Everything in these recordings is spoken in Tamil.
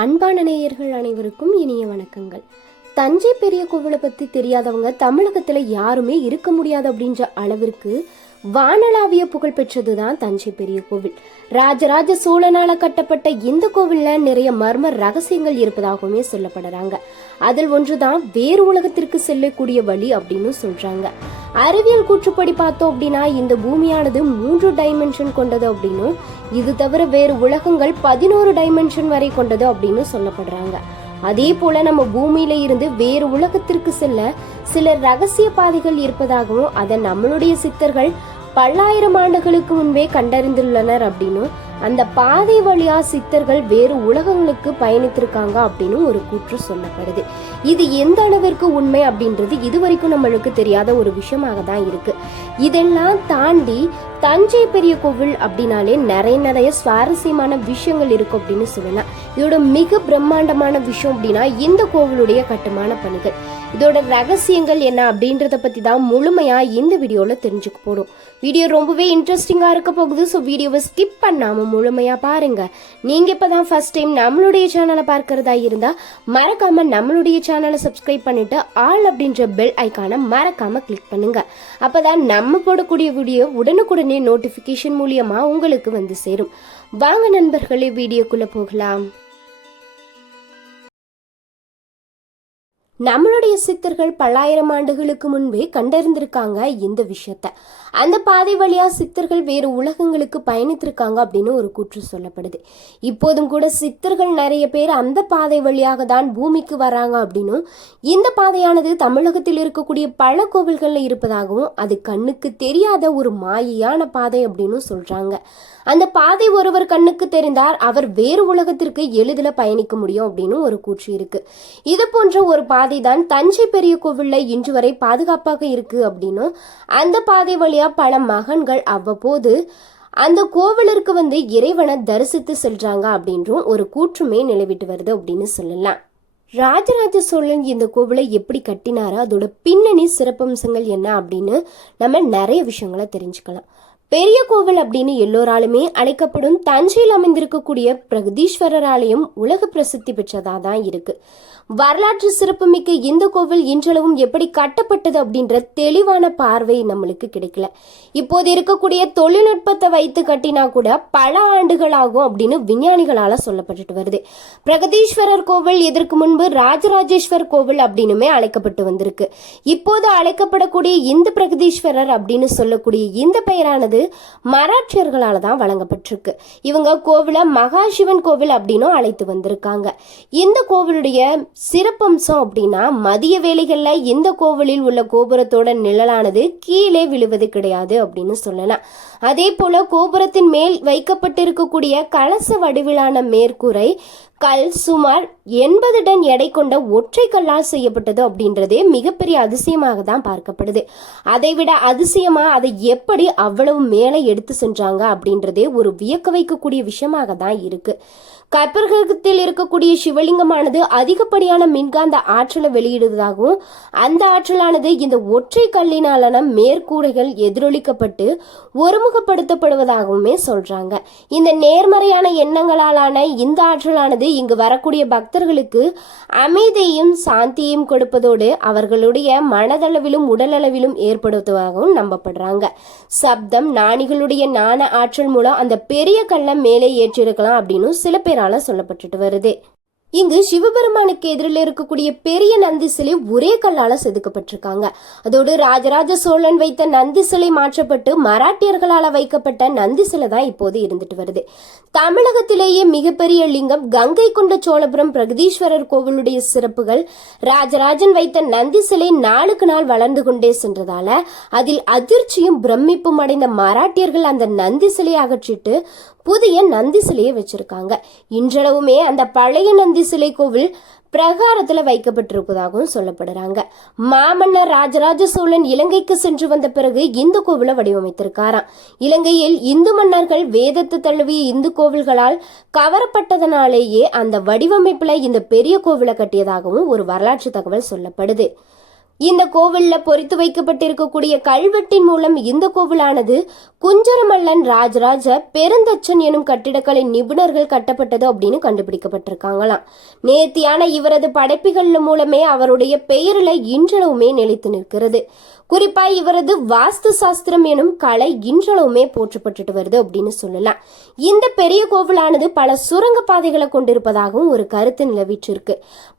அன்பான நேயர்கள் அனைவருக்கும் இனிய வணக்கங்கள். தஞ்சை பெரிய கோவிலை பத்தி தெரியாதவங்க தமிழகத்துல யாருமே இருக்க முடியாது அப்படின்ற அளவிற்கு வானளாவிய புகழ் பெற்றதுதான் தஞ்சை பெரிய கோவில். ராஜராஜ சோழனால கட்டப்பட்ட இந்த கோவில்ல நிறைய மர்ம ரகசியங்கள் இருப்பதாகவுமே சொல்லப்படுறாங்க. அதில் ஒன்றுதான் வேறு உலகத்திற்கு செல்லக்கூடிய வழி அப்படின்னு சொல்றாங்க. அறிவியல் கூற்றுப்படி பார்த்தோம் அப்படின்னா இந்த பூமியானது 3 டைமென்ஷன் கொண்டது அப்படின்னும், இது தவிர வேறு உலகங்கள் 11 டைமென்ஷன் வரை கொண்டது அப்படின்னு சொல்லப்படுறாங்க. அதே போல நம்ம பூமியில இருந்து வேறு உலகத்திற்கு செல்ல சில ரகசிய பாதைகள் இருப்பதாகவும், அதை நம்மளுடைய சித்தர்கள் பல்லாயிரம் ஆண்டுகளுக்கு முன்பே கண்டறிந்துள்ளனர் அப்படின்னும், அந்த பாதை வழியா சித்தர்கள் வேறு உலகங்களுக்கு பயணித்திருக்காங்க அப்படின்னு ஒரு கூற்று சொல்லப்படுது. இது எந்த அளவிற்கு உண்மை அப்படின்றது இதுவரைக்கும் நம்மளுக்கு தெரியாத ஒரு விஷயமாக தான் இருக்கு. இதெல்லாம் தாண்டி தஞ்சை பெரிய கோவில் அப்படின்னாலே நிறைய சுவாரஸ்யமான விஷயங்கள் இருக்கும் அப்படின்னு சொல்லலாம். இதோட மிக பிரம்மாண்டமான விஷயம் அப்படின்னா இந்த கோவிலுடைய கட்டுமான பணிகள். இதோட ரகசியங்கள் என்ன அப்படின்றத பத்தி தான் முழுமையா இந்த வீடியோல தெரிஞ்சுக்க போறோம். வீடியோ ரொம்பவே இன்ட்ரெஸ்டிங்கா இருக்க போகுது. ஸோ வீடியோவை ஸ்கிப் பண்ணாம முழுமையா பாருங்க. நீங்க இப்பதான் ஃபர்ஸ்ட் டைம் நம்மளுடைய சேனலை பார்க்கறதா இருந்தா மறக்காம நம்மளுடைய சேனலை சப்ஸ்கிரைப் பண்ணிட்டு ஆல் அப்படின்ற பெல் ஐக்கானை மறக்காம கிளிக் பண்ணுங்க. அப்பதான் நம்ம போடக்கூடிய வீடியோ உடனுக்குடனே நோட்டிபிகேஷன் மூலியமா உங்களுக்கு வந்து சேரும். வாங்க நண்பர்களே, வீடியோக்குள்ள போகலாம். நம்மளுடைய சித்தர்கள் பல்லாயிரம் ஆண்டுகளுக்கு முன்பே கண்டறிந்திருக்காங்க இந்த விஷயத்த. அந்த பாதை வழியா சித்தர்கள் வேறு உலகங்களுக்கு பயணித்திருக்காங்க அப்படின்னு ஒரு கூற்று சொல்லப்படுது. இப்போதும் கூட சித்தர்கள் நிறைய பேர் அந்த பாதை வழியாக தான் பூமிக்கு வராங்க அப்படின்னும், இந்த பாதையானது தமிழகத்தில் இருக்கக்கூடிய பல கோவில்கள்ல இருப்பதாகவும், அது கண்ணுக்கு தெரியாத ஒரு மாயையான பாதை அப்படின்னு சொல்றாங்க. அந்த பாதை ஒருவர் கண்ணுக்கு தெரிந்தால் அவர் வேறு உலகத்திற்கு எளிதில் பயணிக்க முடியும் அப்படின்னு ஒரு கூற்று இருக்கு. இது போன்ற ஒரு பாதை தான் தஞ்சை பெரிய கோவில்ல இன்று வரை பாதுகாப்பாக இருக்கு அப்படின்னு, அந்த பாதை வழியா பல மகன்கள் அவ்வப்போது அந்த கோவிலிற்கு வந்து இறைவனை தரிசித்து செல்றாங்க அப்படின்றும் ஒரு கூற்றுமே நிலவிட்டு வருது அப்படின்னு சொல்லலாம். ராஜராஜ சோழன் இந்த கோவிலை எப்படி கட்டினாரோ அதோட பின்னணி சிறப்பம்சங்கள் என்ன அப்படின்னு நம்ம நிறைய விஷயங்களை தெரிஞ்சுக்கலாம். பெரிய கோவில் அப்படின்னு எல்லோராலுமே அழைக்கப்படும் தஞ்சையில் அமைந்திருக்கக்கூடிய பிரகதீஸ்வரர் ஆலயம் உலக பிரசித்தி பெற்றதா தான் இருக்கு. வரலாற்று சிறப்புமிக்க இந்த கோவில் இன்றளவும் எப்படி கட்டப்பட்டது அப்படின்ற தெளிவான பார்வை நம்மளுக்கு கிடைக்கல. இப்போது இருக்கக்கூடிய தொழில்நுட்பத்தை வைத்து கட்டினா கூட பல ஆண்டுகள் ஆகும் அப்படின்னு விஞ்ஞானிகளால சொல்லப்பட்டு வருது. பிரகதீஸ்வரர் கோவில் இதற்கு முன்பு ராஜராஜேஸ்வர் கோவில் அப்படின்னுமே அழைக்கப்பட்டு வந்திருக்கு. இப்போது அழைக்கப்படக்கூடிய இந்த பிரகதீஸ்வரர் அப்படின்னு சொல்லக்கூடிய இந்த பெயரானது மராட்டியர்களால தான் வழங்கப்பட்டிருக்கு. இவங்க கோவில மகாசிவன் கோவில் அப்படின்னும் அழைத்து வந்திருக்காங்க. இந்த கோவிலுடைய சிறப்பம்சம் அப்படின்னா, மதிய வேளைகள்ல இந்த கோவிலில் உள்ள கோபுரத்தோட நிழலானது கீழே விழுவது கிடையாது அப்படின்னு சொல்லலாம். அதே போல கோபுரத்தின் மேல் வைக்கப்பட்டிருக்கக்கூடிய கலச வடிவிலான மேற்கூரை கல் சுமார் 80 டன் எடை கொண்ட ஒற்றை கல்லால் செய்யப்பட்டது அப்படின்றதே மிகப்பெரிய அதிசயமாக தான் பார்க்கப்படுது. அதை விட அதிசயமா அதை எப்படி அவ்வளவு மேலே எடுத்து சென்றாங்க அப்படின்றதே ஒரு வியக்க வைக்கக்கூடிய விஷயமாக தான் இருக்கு. கற்பகிரகத்தில் இருக்கக்கூடிய சிவலிங்கமானது அதிகப்படியான மின்காந்த ஆற்றலை வெளியிடுவதாகவும், அந்த ஆற்றலானது இந்த ஒற்றை கல்லினாலான மேற்கூரைகள் எதிரொலிக்கப்பட்டு ஒருமுகப்படுத்தப்படுவதாகவுமே சொல்றாங்க. இந்த நேர்மறையான எண்ணங்களாலான இந்த ஆற்றலானது இங்கு வரக்கூடிய பக்தர்களுக்கு அமைதியையும் சாந்தியையும் கொடுப்பதோடு அவர்களுடைய மனதளவிலும் உடலளவிலும் ஏற்படுத்துவதாகவும் நம்பப்படுறாங்க. சப்தம் நாணிகளுடைய நாண ஆற்றல் மூலம் அந்த பெரிய கல்லை மேலே ஏற்றிருக்கலாம் அப்படின்னு சில பேரால சொல்லப்பட்டு வருது. இங்கு சிவபெருமானுக்கு எதிரில் இருக்கக்கூடிய பெரிய நந்தி சிலை ஒரே கல்லால செதுக்கப்பட்டிருக்காங்க. அதோடு ராஜராஜ சோழன் வைத்த நந்தி சிலை மாற்றப்பட்டு மராட்டியர்களால வைக்கப்பட்ட நந்தி சிலை தான் இப்போது இருந்துட்டு வருது. தமிழகத்திலேயே மிகப்பெரிய லிங்கம் கங்கை கொண்ட சோழபுரம் பிரகதீஸ்வரர் கோவிலுடைய சிறப்புகள், ராஜராஜன் வைத்த நந்தி சிலை நாளுக்கு நாள் வளர்ந்து கொண்டே சென்றதால அதில் அதிர்ச்சியும் பிரமிப்பும் அடைந்த மராட்டியர்கள் அந்த நந்தி சிலையை அகற்றிட்டு புதிய நந்தி சிலையை வச்சிருக்காங்க. இன்றளவுமே அந்த பழைய நந்தி சிலை கோவில் பிரகாரத்துல வைக்கப்பட்டிருப்பதாகவும் சொல்லப்படுறாங்க. மாமன்னர் ராஜராஜ சோழன் இலங்கைக்கு சென்று வந்த பிறகு இந்து கோவிலை வடிவமைத்திருக்காராம். இலங்கையில் இந்து மன்னர்கள் வேதத்தை தழுவிய இந்து கோவில்களால் கவரப்பட்டதனாலேயே அந்த வடிவமைப்புல இந்த பெரிய கோவிலை கட்டியதாகவும் ஒரு வரலாற்று தகவல் சொல்லப்படுது. இந்த கோவில்ல பொறித்து வைக்கப்பட்டிருக்கக்கூடிய கல்வெட்டின் மூலம் இந்த கோவிலானது குஞ்சரமல்லன் ராஜராஜ பெருந்தச்சன் எனும் கட்டிடக்கலை நிபுணர்கள் கட்டப்பட்டது அப்படின்னு கண்டுபிடிக்கப்பட்டிருக்காங்களாம். நேர்த்தியான இவரது படைப்புகள் மூலமே அவருடைய பெயரில் இன்றளவுமே நிலைத்து நிற்கிறது. குறிப்பா இவரது வாஸ்து சாஸ்திரம் எனும் கலை இன்றளவுமே போற்றப்பட்டு வருது அப்படின்னு சொல்லலாம். இந்த பெரிய கோவிலானது பல சுரங்க பாதைகளை கொண்டிருப்பதாகவும் ஒரு கருத்து நிலவிற்றிருக்கு.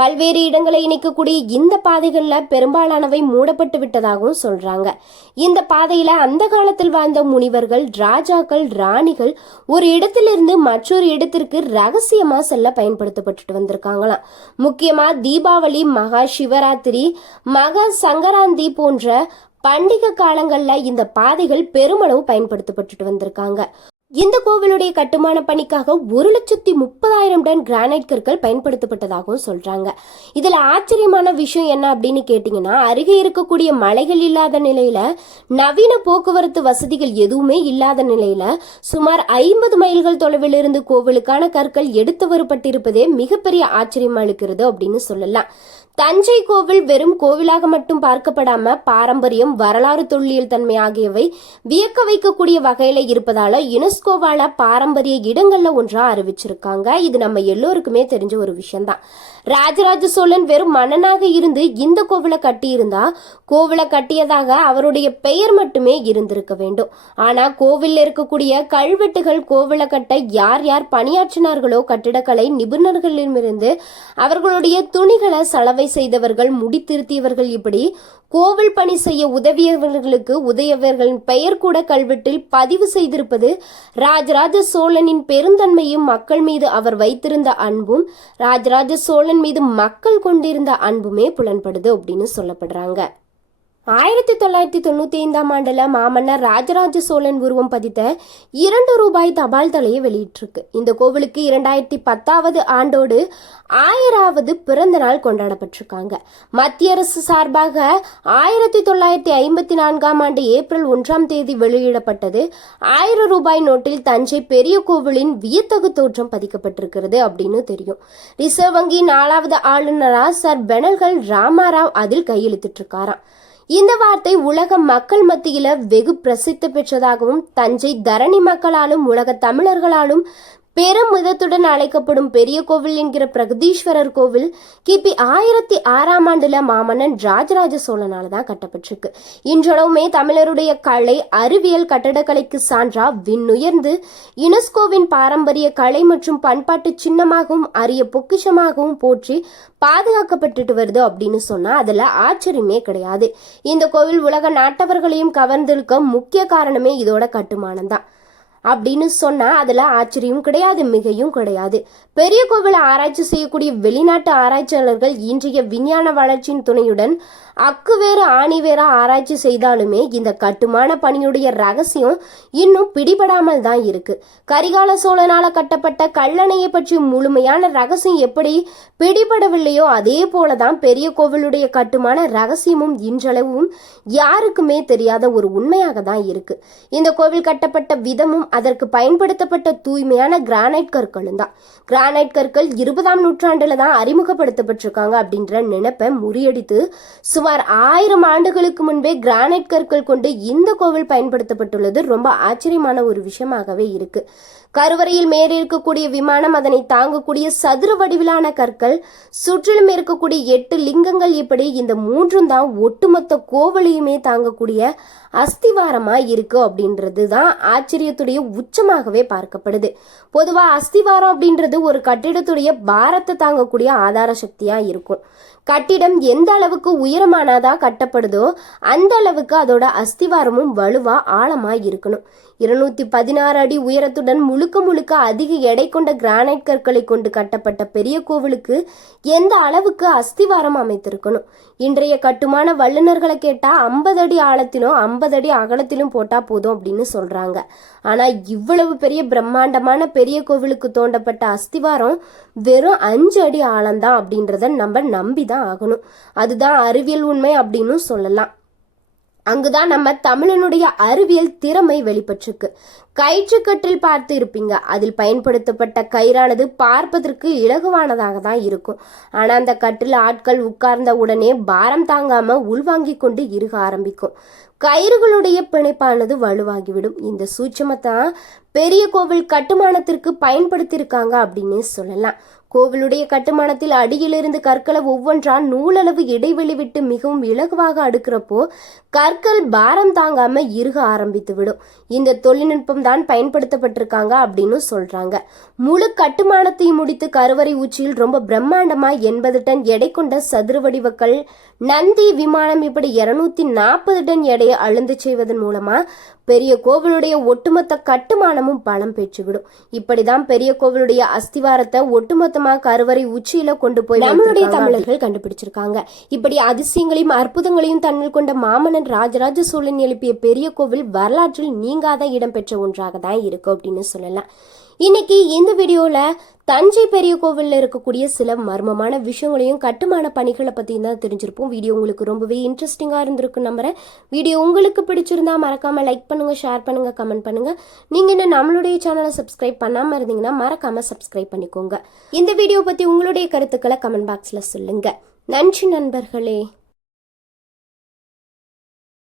பல்வேறு இடங்களை இணைக்கக்கூடிய இந்த பாதைகள்ல பெரும்பாலானவை மூடப்பட்டு விட்டதாகவும் சொல்றாங்க. இந்த பாதையில அந்த காலத்தில் வாழ்ந்த முனிவர்கள், ராஜாக்கள், ராணிகள் ஒரு இடத்திலிருந்து மற்றொரு இடத்திற்கு ரகசியமா செல்ல பயன்படுத்தப்பட்டு வந்திருக்காங்களாம். முக்கியமா தீபாவளி, மகா சிவராத்திரி, மகா சங்கராந்தி போன்ற பண்டிகை காலங்கள்ல இந்த பாதைகள் பெருமளவு பயன்படுத்தப்பட்டு வந்திருக்காங்க. இந்த கோவிலுடைய கட்டுமான பணிக்காக 1,30,000 டன் கிரானைட் கற்கள் பயன்படுத்தப்பட்டதாகவும் சொல்றாங்க. இதுல ஆச்சரியமான விஷயம் என்ன அப்படின்னு கேட்டீங்கன்னா, அருகே இருக்கக்கூடிய மலைகள் இல்லாத நிலையில, நவீன போக்குவரத்து வசதிகள் எதுவுமே இல்லாத நிலையில சுமார் 50 மைல்கள் தொலைவில் இருந்து கோவிலுக்கான கற்கள் எடுத்து வரப்பட்டிருப்பதே மிகப்பெரிய ஆச்சரியமா இருக்கிறது அப்படின்னு சொல்லலாம். தஞ்சை கோவில் வெறும் கோவிலாக மட்டும் பார்க்கப்படாம பாரம்பரியம், வரலாறு, தொல்லியல் தன்மை ஆகியவை வியக்க வைக்கக்கூடிய வகையில இருப்பதால யுனெஸ்கோவால பாரம்பரிய இடங்கள்ல ஒன்றா அறிவிச்சிருக்காங்க. இது நம்ம எல்லோருக்குமே தெரிஞ்ச ஒரு விஷயம்தான். ராஜராஜ சோழன் வெறும் மன்னனாக இருந்து இந்த கோவிலை கட்டியிருந்தா கோவிலை கட்டியதாக அவருடைய பெயர் மட்டுமே இருந்திருக்க வேண்டும். ஆனா கோவில்ல இருக்கக்கூடிய கல்வெட்டுகள் கோவிலை கட்ட யார் யார் பணியாற்றினார்களோ கட்டிடக்கலை நிபுணர்களிடமிருந்து அவர்களுடைய துணிகளை சலவை செய்தவர்கள், முடித்திருத்தியவர்கள், இப்படி கோவில் பணி செய்ய உதவியவர்களுக்கு உதவியவர்களின் பெயர் கூட கல்வெட்டில் பதிவு செய்திருப்பது ராஜராஜ சோழனின் பெருந்தன்மையும் மக்கள் மீது அவர் வைத்திருந்த அன்பும் ராஜராஜ சோழன் மீது மக்கள் கொண்டிருந்த அன்புமே புலன்படுது அப்படின்னு சொல்லப்படுறாங்க. 1995 ஆண்டுல மாமன்னர் ராஜராஜ சோழன் உருவம் பதித்த 2 ரூபாய் தபால் தலையை வெளியிட்டிருக்கு. இந்த கோவிலுக்கு 2010 ஆண்டோடு 1000வது பிறந்த நாள் கொண்டாடப்பட்டிருக்காங்க. மத்திய அரசு சார்பாக 1954 ஆண்டு ஏப்ரல் 1 வெளியிடப்பட்டது 1000 ரூபாய் நோட்டில் தஞ்சை பெரிய கோவிலின் வியத்தகு தோற்றம் பதிக்கப்பட்டிருக்கிறது அப்படின்னு தெரியும். ரிசர்வ் வங்கி 4வது ஆளுநரா சர் பெனல்கல் ராமாராவ் அதில் கையெழுத்திட்டு இருக்காராம். இந்த வார்த்தை உலக மக்கள் மத்தியில வெகு பிரசித்தி பெற்றதாகவும் தஞ்சை தரணி மக்களாலும் உலக தமிழர்களாலும் பெரும் விதத்துடன் அழைக்கப்படும் பெரிய கோவில் என்கிற பிரகதீஸ்வரர் கோவில் கிபி 1006 ஆண்டுல மாமன்னன் ராஜராஜ சோழனால தான் கட்டப்பட்டிருக்கு. இன்றளவுமே தமிழருடைய கலை, அறிவியல், கட்டடக்கலைக்கு சான்றா விண்ணுயர்ந்து யுனெஸ்கோவின் பாரம்பரிய கலை மற்றும் பண்பாட்டு சின்னமாகவும் அரிய பொக்கிஷமாகவும் போற்றி பாதுகாக்கப்பட்டுட்டு வருது அப்படின்னு சொன்னா அதுல ஆச்சரியமே கிடையாது. இந்த கோவில் உலக நாட்டவர்களையும் கவர்ந்திருக்க முக்கிய காரணமே இதோட கட்டுமானம் தான் அப்படின்னு சொன்னா அதுல ஆச்சரியம் கிடையாது, மிகையும் கிடையாது. பெரிய கோவிலை ஆராய்ச்சி செய்யக்கூடிய வெளிநாட்டு ஆராய்ச்சியாளர்கள் இன்றைய விஞ்ஞான வளர்ச்சியின் துணையுடன் அக்கு வேறு ஆணி வேற ஆராய்ச்சி செய்தாலுமே இந்த கட்டுமான பணியுடைய ரகசியம் இன்னும் பிடிபடாமல் தான் இருக்கு. கரிகால சோழனால கட்டப்பட்ட கல்லணையை பற்றி முழுமையான ரகசியம் எப்படி பிடிபடவில்லையோ அதே போலதான் பெரிய கோவிலுடைய கட்டுமான ரகசியமும் இன்றளவும் யாருக்குமே தெரியாத ஒரு உண்மையாக தான் இருக்கு. இந்த கோவில் கட்டப்பட்ட விதமும் அதற்கு பயன்படுத்தப்பட்ட தூய்மையான கிரானைட் கற்களும் தான். கிரானைட் கற்கள் 20ஆம் நூற்றாண்டுல தான் அறிமுகப்படுத்தப்பட்டிருக்காங்க அப்படின்ற நினைப்பை முறியடித்து சுமார் 1000 ஆண்டுகளுக்கு முன்பே கிரானைட் கற்கள் கொண்டு இந்த கோவில் பயன்படுத்தப்பட்டுள்ளது ரொம்ப ஆச்சரியமான ஒரு விஷயமாகவே இருக்கு. கருவறையில் மேலே இருக்கக்கூடிய விமானம், அதனை தாங்கக்கூடிய சதுர வடிவிலான கற்கள், சுற்றிலும் இருக்கக்கூடிய 8 லிங்கங்கள், இப்படி இந்த 3 தான் ஒட்டுமொத்த கோவிலையுமே தாங்கக்கூடிய அஸ்திவாரமா இருக்கு அப்படின்றது தான் ஆச்சரியத்துடைய உச்சமாகவே பார்க்கப்படுது. பொதுவா அஸ்திவாரம் அப்படின்றது ஒரு கட்டிடத்துடைய பாரத்தை தாங்கக்கூடிய ஆதார சக்தியா இருக்கும். கட்டிடம் எந்த அளவுக்கு உயரமானதா கட்டப்படுதோ அந்த அளவுக்கு அதோட அஸ்திவாரமும் வலுவா ஆழமா இருக்கணும். 216 அடி உயரத்துடன் முழுக்க அதிக எடை கொண்ட கிரானைட் கற்களை கொண்டு கட்டப்பட்ட பெரிய கோவிலுக்கு எந்த அளவுக்கு அஸ்திவாரம் அமைத்திருக்கணும். இன்றைய கட்டுமான வல்லுநர்களை கேட்டா 50 அடி ஆழத்திலும் 50 அடி அகலத்திலும் போட்டா போதும் அப்படின்னு சொல்றாங்க. ஆனா இவ்வளவு பெரிய பிரம்மாண்டமான பெரிய கோவிலுக்கு தோண்டப்பட்ட அஸ்திவாரம் வெறும் 5 அடி ஆழம்தான் அப்படின்றத நம்ம நம்பிதான் ஆகணும். அதுதான் அறிவியல் உண்மை அப்படின்னு சொல்லலாம். அங்குதான் நம்ம தமிழனுடைய அறிவியல் திறமை வெளிப்பட்டிருக்கு. கயிற்றுக்கட்டில் பார்த்து இருப்பீங்க. அதில் பயன்படுத்தப்பட்ட கயிறானது பார்ப்பதற்கு இலகுவானதாக தான் இருக்கும். ஆனா அந்த கட்டில் ஆட்கள் உட்கார்ந்த உடனே பாரம் தாங்காம உள்வாங்கி கொண்டு இறுக ஆரம்பிக்கும். கயிறுகளுடைய பிணைப்பானது வலுவாகிவிடும். இந்த சூட்சமத்தான் பெரிய கோவில் கட்டுமானத்திற்கு பயன்படுத்தியிருக்காங்க அப்படின்னு சொல்லலாம். கோவிலுடைய கட்டுமானத்தில் அடியிலிருந்து கற்களை ஒவ்வொன்றா நூலளவு இடைவெளி விட்டு மிகவும் இலகுவாக அடுக்கிறப்போ கற்கள் பாரம் தாங்காம இறுக ஆரம்பித்து விடும். இந்த தொழில்நுட்பம் தான் பயன்படுத்தப்பட்டிருக்காங்க அப்படின்னு சொல்றாங்க. முழு கட்டுமானத்தையும் முடித்து கருவறை உச்சியில் ரொம்ப பிரம்மாண்டமா 80 டன் எடை கொண்ட சதுர வடிவக்கல், நந்தி விமானம், இப்படி 240 டன் எடையை அழுந்து செய்வதன் மூலமா பெரிய கோவிலுடைய ஒட்டுமொத்த கட்டுமானமும் பலம் பெற்றுவிடும். இப்படிதான் பெரிய கோவிலுடைய அஸ்திவாரத்தை ஒட்டுமொத்தமா கருவறை உச்சியில கொண்டு போய் நம்மளுடைய தமிழர்கள் கண்டுபிடிச்சிருக்காங்க. இப்படி அதிசயங்களையும் அற்புதங்களையும் தன்னில் கொண்ட மாமன்னன் ராஜராஜ சோழன் எழுப்பிய பெரிய கோவில் வரலாற்றில் நீங்காத இடம்பெற்ற ஒன்றாக தான் இருக்கும் அப்படின்னு சொல்லலாம். இன்னைக்கு இந்த வீடியோல தஞ்சை பெரிய கோவில்ல இருக்கக்கூடிய சில மர்மமான விஷயங்களையும் கட்டுமான பணிகளை பத்தியும் தான் தெரிஞ்சிருப்போம். வீடியோ உங்களுக்கு ரொம்பவே இன்ட்ரெஸ்டிங்கா இருந்திருக்கு நம்புறேன். வீடியோ உங்களுக்கு பிடிச்சிருந்தா மறக்காம லைக் பண்ணுங்க, ஷேர் பண்ணுங்க, கமெண்ட் பண்ணுங்க. நீங்க இன்னும் நம்மளுடைய சேனலை சப்ஸ்கிரைப் பண்ணாம இருந்தீங்கன்னா மறக்காம சப்ஸ்கிரைப் பண்ணிக்கோங்க. இந்த வீடியோ பத்தி உங்களுடைய கருத்துக்களை கமெண்ட் பாக்ஸ்ல சொல்லுங்க. நன்றி நண்பர்களே.